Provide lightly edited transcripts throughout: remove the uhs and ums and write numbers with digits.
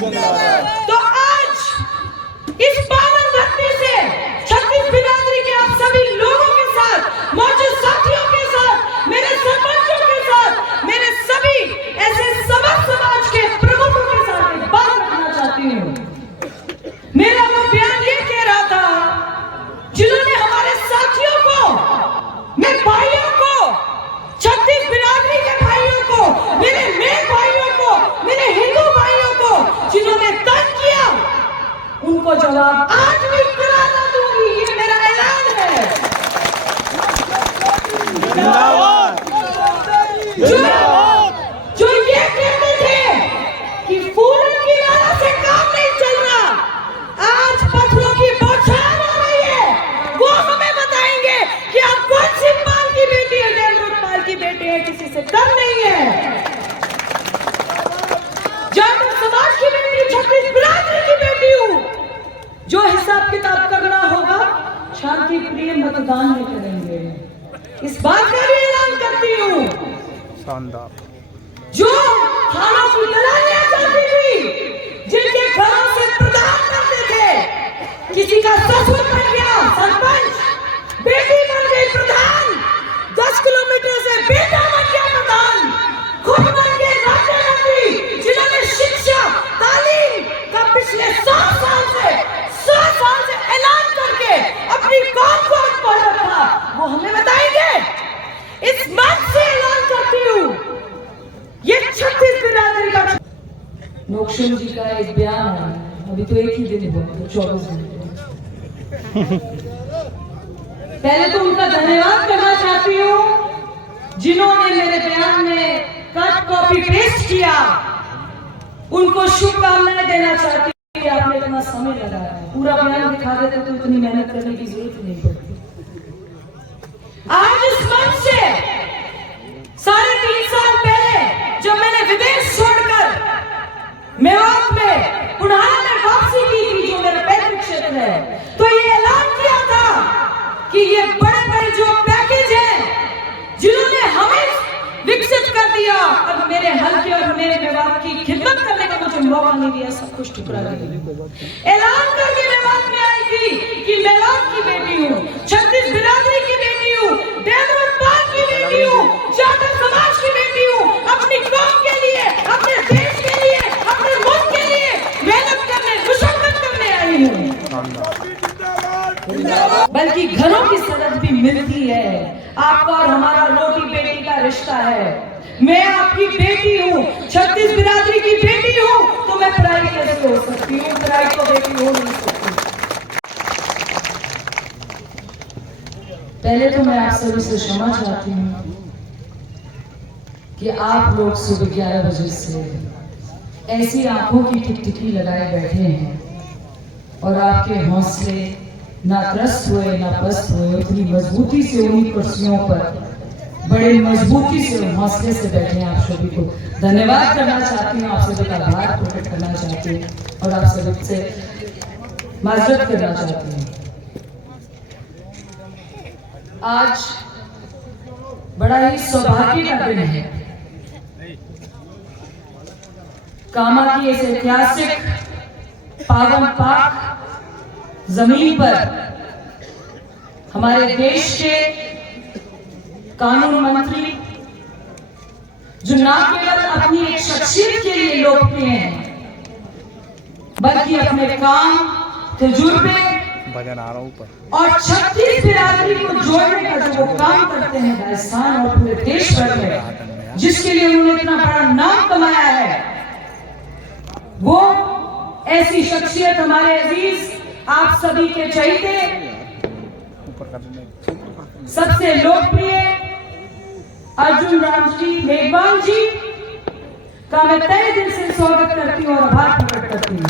तो आज इस पावन धरती से छत्तीस बिरादरी के आप सभी लोगों के साथ, मौजूद साथियों के साथ, मेरे सरपंचों के साथ, मेरे सभी ऐसे समाज के प्रमुखों के साथ एक बात रखना चाहती हूँ। मेरा वो बयान ये कह रहा था, जिन्होंने हमारे साथियों को, मेरे भाइयों को, छत्तीस बिरादरी के भाइयों को, मेरे भाइयों को, मेरे हिंदू भाइयों को जिन्होंने तंग किया, उनको जवाब आज भी कराना दूंगी। ये मेरा ऐलान है। जो ये कहते थे कि फूलों की माला से काम नहीं चल रहा, आज पत्थरों की बौछार हो रही है, वो हमें बताएंगे कि आप कौन सी पाल की बेटी है, नेहरू पाल की बेटी है, किसी से कम नहीं है। जाटव समाज की बेटी, छत्तीस बिरादरी की बेटी हूँ। जो हिसाब किताब करना होगा शांति प्रिय मतदान में करेंगे। इस बात का भी ऐलान करती हूँ। जो थानों की दलालियां चलती थी, जिनके घरों से प्रदान करते थे, किसी का ससुर बन गया सरपंच, बेटी बन गई प्रधान, 10 किलोमीटर से बेटा बन गया प्रधान, खुद बन गए राज्य मंत्री, जिन्होंने शिक्षा तालीम का पिछले 100 साल से ऐलान करके अपनी कौम को अनपढ़ रखा, वो हमें बताएंगे। इस मंच से ऐलान करती हूँ, ये छत्तीस बिरादरी का नोकशम जी का एक बयान है। अभी तो एक ही दिन हुआ, 24 घंटे। पहले तो उनका धन्यवाद करना चाहती हूँ, जिन्होंने मेरे बयान में कट कॉपी पेस्ट किया। उनको शुभकामनाएं देना चाहती हूँ। आपने इतना समय लगाया, पूरा बयान दिखा देते तो इतनी मेहनत करने की जरूरत नहीं पड़ती। आज इस मंच से 3.5 साल पहले जब मैंने विदेश छोड़कर मेवात में पुनाहा में वापसी की थी, जो मेरा पैतृक क्षेत्र है, तो ये ऐलान किया था कि ये बड़े बड़े जो पैकेज हैं, जिन्होंने हमें विकसित कर दिया और मेरे हल्के और मेरे मेवात की खिदमत करने का मुझे मौका नहीं दिया, सब कुछ ठुकरा दिया। ऐलान करके मेवात में आई थी कि मेवात की बेटी हूँ, छत्तीस बिरादरी की बेटी हूँ, नेहरू पाल की बेटी हूँ, जाटव समाज की बेटी हूँ, अपनी कौम के लिए, अपने देश के लिए, अपने मुल्क के लिए मेहनत करने, मुशक्कत करने आई हूँ। बल्कि घरों की सरहद भी मिलती है। आपका और हमारा रोटी बेटी का रिश्ता है। मैं आपकी बेटी हूँ, छत्तीस बिरादरी की बेटी हूँ, तो मैं पराई कैसे हो सकती हूँ? पराई तो बेटी हो नहीं सकती। पहले तो मैं आप सभी से क्षमा चाहती हूँ कि आप लोग सुबह 11 बजे से ऐसी आंखों की टिकटिकी लगाए बैठे हैं और आपके हौसले ना त्रस्त हुए ना पस्त हुए, उतनी मजबूती से उन्हीं कुर्सियों पर बड़े मजबूती से हौसले से बैठे हैं। आप सभी को धन्यवाद करना चाहती हूँ, आप सभी का आभार प्रकट करना चाहती हूँ और आप सभी से माजरत करना चाहती हूँ। आज बड़ा ही सौभाग्य का दिन है। कामा की इस ऐतिहासिक पावन पाक जमीन पर हमारे देश के कानून मंत्री, जो न केवल अपनी एक शख्सियत के लिए लोकप्रिय हैं, बल्कि अपने काम, तजुर्बे और छत्तीस बिरादरी को जोड़ने का जो वो काम करते हैं राजस्थान और पूरे देश भर में, जिसके लिए उन्होंने इतना बड़ा नाम कमाया है, वो ऐसी शख्सियत हमारे अजीज आप सभी के चहेते, सबसे लोकप्रिय अर्जुन राम जी मेघवाल जी का मैं तहे दिल से स्वागत करती हूँ और आभार प्रकट करती हूँ।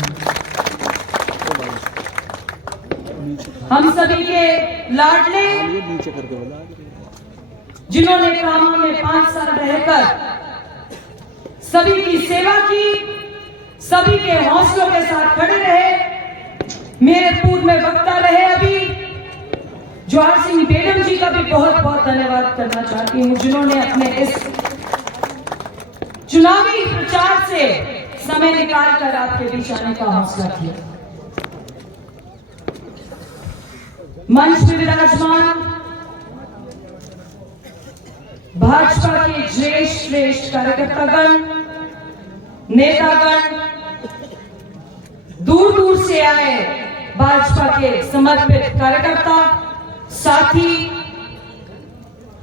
हम सभी के लाडले, जिन्होंने कामों में 5 साल रहकर सभी की सेवा की, सभी के हौसलों के साथ खड़े रहे, मेरे पूर्व में वक्ता रहे अभी जवाहर सिंह बेगम जी का भी बहुत बहुत धन्यवाद करना चाहती हूँ, जिन्होंने अपने इस चुनावी प्रचार से समय निकाल कर आपके बीच आने का हौसला किया। मंच में विराजमान भाजपा के श्रेष्ठ कार्यकर्तागण, नेतागण, दूर दूर से आए भाजपा के समर्पित कार्यकर्ता, साथी,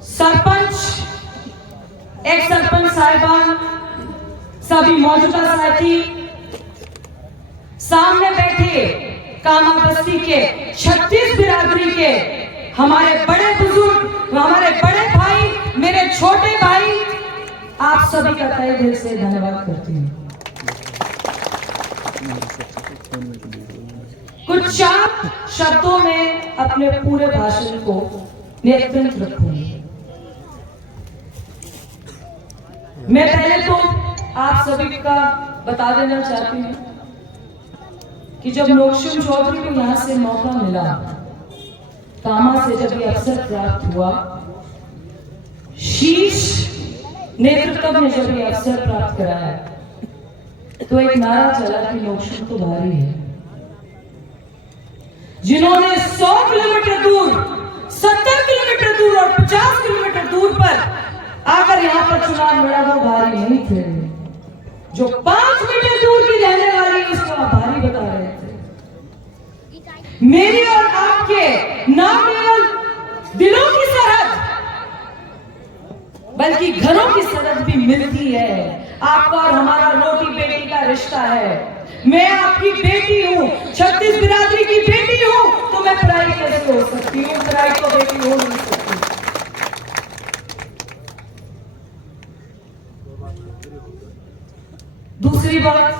सरपंच, एक सरपंच साहिबान, सभी मौजूदा साथी, सामने बैठे कामा बस्ती के 36 बिरादरी के हमारे बड़े बुजुर्ग, हमारे बड़े भाई, मेरे छोटे भाई, आप सभी का तहे दिल से धन्यवाद करती हूँ। कुछ 4 शब्दों में अपने पूरे भाषण को नियंत्रित रखूंगी। मैं पहले तो आप सभी का बता देना चाहती हूँ कि जब नोकशुम चौधरी को यहाँ से मौका मिला, कामा से जब ये अवसर प्राप्त हुआ, शीर्ष नेतृत्व ने जब ये अवसर प्राप्त कराया, तो एक नारा चला कि नोकशुम तो भारी है। जिन्होंने 100 किलोमीटर दूर, 70 किलोमीटर दूर और 50 किलोमीटर दूर पर आकर यहाँ पर चुनाव लड़ा, वो भारी नहीं थे। जो 5 मीटर दूर की रहने वाली, उसको आप भारी बता रहे थे। मेरी और आपके न केवल दिलों की सरहद, बल्कि घरों की सरहद भी मिलती है। आपका और हमारा रोटी बेटी का रिश्ता है। मैं आपकी बेटी हूँ, 36 बिरादरी की बेटी हूँ, तो मैं पराई कैसे हो सकती हूँ? पराई तो बेटी हो नहीं सकती। दूसरी बात,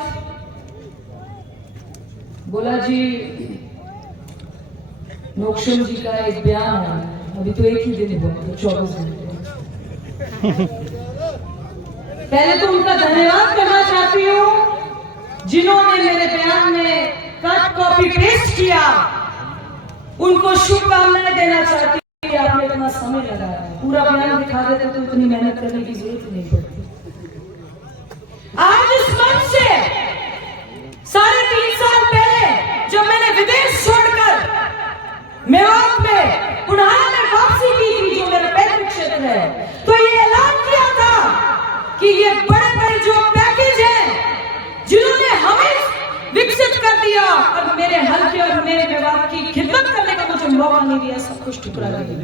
बोला जी नोकशुम जी का एक बयान है, अभी तो एक ही दिन हुआ, 24 घंटे। पहले तो उनका धन्यवाद करना चाहती हूँ जिन्होंने मेरे बयान में कट कॉपी पेस्ट किया। उनको शुभकामनाएं देना चाहती हूँ कि आपने इतना समय लगाया। पूरा बयान दिखा देते तो इतनी मेहनत करने की जरूरत नहीं पड़ती। आज इस मंच से 3.5 साल पहले जब मैंने विदेश छोड़कर मेवात में पुनः में वापसी की थी, जो मेरा पैतृक क्षेत्र है, तो ये ऐलान किया था कि ये बड़े बड़े जो पैकेज हैं जिन्होंने हमें विकसित कर दिया और मेरे हल्के और मेरे मेवात की खिदमत करने का मुझे मौका नहीं दिया, सब कुछ ठुकरा दिया।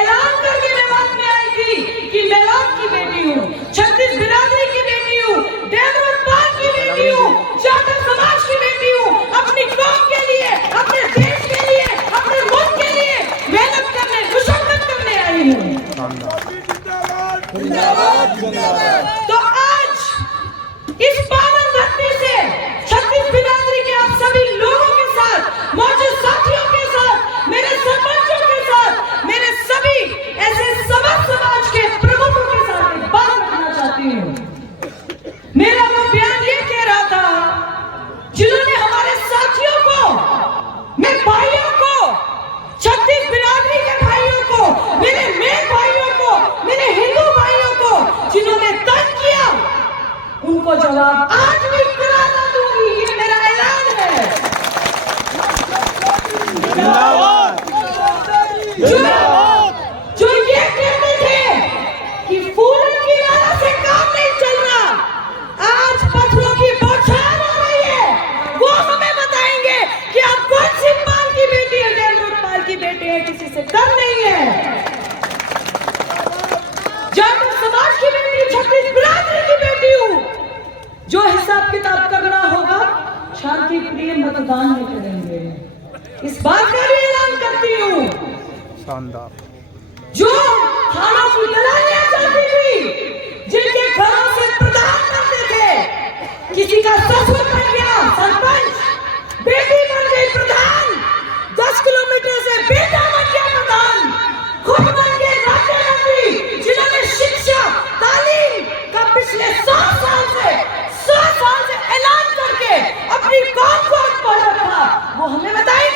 ऐलान करके मेवात में आई थी कि मेवात की बेटी हूँ, 36 बिरादरी की बेटी हूँ, देवरुपाल की बेटी हूँ, जाटव समाज की बेटी हूँ, अपनी कौम के लिए, अपने देश के लिए, अपने मुल्क के लिए मेहनत करने, मुशक्कत करने आई हूँ। तो आज इस पावन धरती से 36 बिरादरी के आप सभी लोगों के साथ, मौजूद साथियों के साथ, मेरे सरपंचों के साथ, मेरे सभी ऐसे समाज के प्रमुखों के साथ एक बात रखना चाहती हूँ। मेरा वो बयान ये कह रहा था, जिन्होंने हमारे साथियों को, मेरे भाइयों को, 36 बिरादरी के भाइयों को, मेरे मेल भाइयों को, मेरे हिंदू भाइयों को जिन्होंने तंग किया, उनको जवाब आज भी कराना दूंगी। ये मेरा ऐलान है। जो ये कहते थे कि फूलों की माला से काम नहीं चल रहा, आज पत्थरों की बौछार हो रही है। वो हमें बताएंगे कि आप कौन सी पाल की बेटी है, देवरुपाल की बेटी है, किसी से कम नहीं है। जाटव समाज की बेटी, 36 बिरादरी की बेटी हूँ। जो हिसाब किताब करना होगा शांति प्रिय मतदान में करेंगे, इस बात का भी ऐलान करती हूँ। शानदार। जो थानों की दलालियां चलती थी, जिनके घरों से प्रदान करते थे, किसी का ससुर बन गया सरपंच, बेटी बन गई प्रधान, 10 किलोमीटर से बेटा बन गया प्रधान, खुद बन गए राज्य मंत्री, जिन्होंने शिक्षा तालीम का पिछले 100 साल से ऐलान करके अपनी कौम को आगे बढ़ा रखा, वो हमें बताएंगे।